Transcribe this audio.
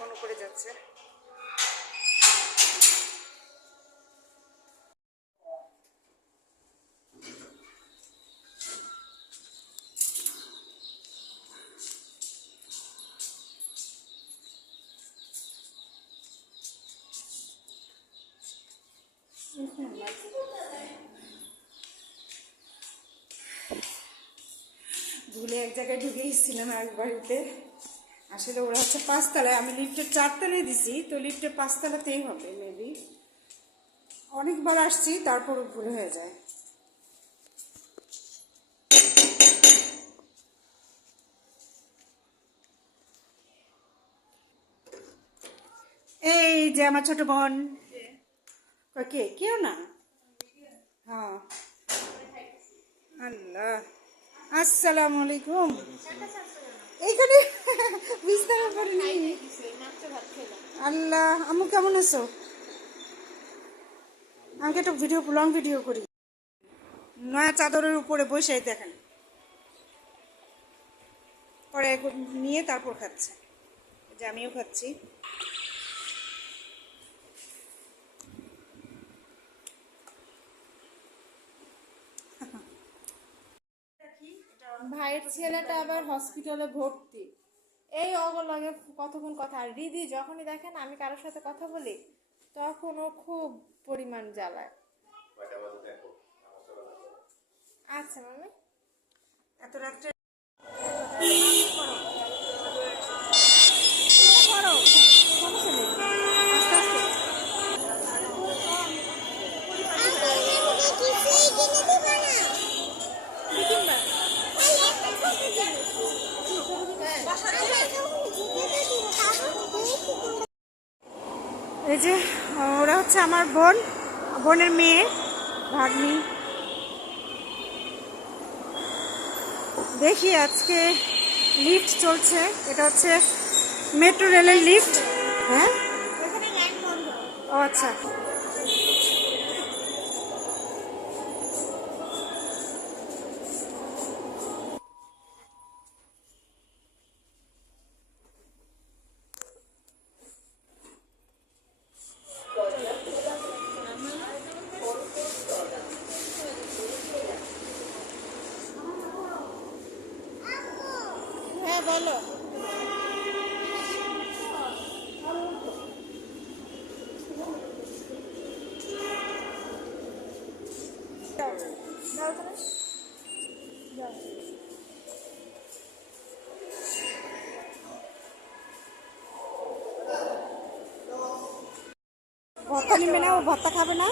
এখন উপরে যাচ্ছে। ভুলে এক জায়গায় ঢুকে এসেছিলাম এক বাড়িতে। আসলে ওরা হচ্ছে 5 তলায়, আমি লিফটের 4 তলায় দিছি, তো লিফটের 5 তলাতেই হবে মেবি। অনেকবার আসছি তারপরও ভুল হয়ে যায়। এই যে আমার ছোট বোন। কে? কেউ না। হ্যাঁ। আল্লাহ, আসসালামু আলাইকুম। এইখানে বিস্তার করিনি। আল্লাহ, আম্মু কেমন আছো? আমাকে একটা লং ভিডিও করি। নয়া চাদরের উপরে বসে দেখেন, পরে নিয়ে তারপর খাচ্ছে। যে আমিও খাচ্ছি। ভাইয়ের ছেলেটা আবার হসপিটালে ভর্তি। এই অগলগে কতক্ষণ কথা। আর রিদি যখনই দেখেন আমি কারোর সাথে কথা বলি তখন ও খুব পরিমাণ জ্বালায়। আচ্ছা মামি। এত রাত্রে এই যে ওরা হচ্ছে আমার বোনের মেয়ে, ভাগ্নি। দেখি আজকে লিফট চলছে, এটা হচ্ছে মেট্রো রেলের লিফট। হ্যাঁ, ও আচ্ছা। হ্যাঁ বলো। ভর্তা নিবে না? ও ভর্তা খাবে না?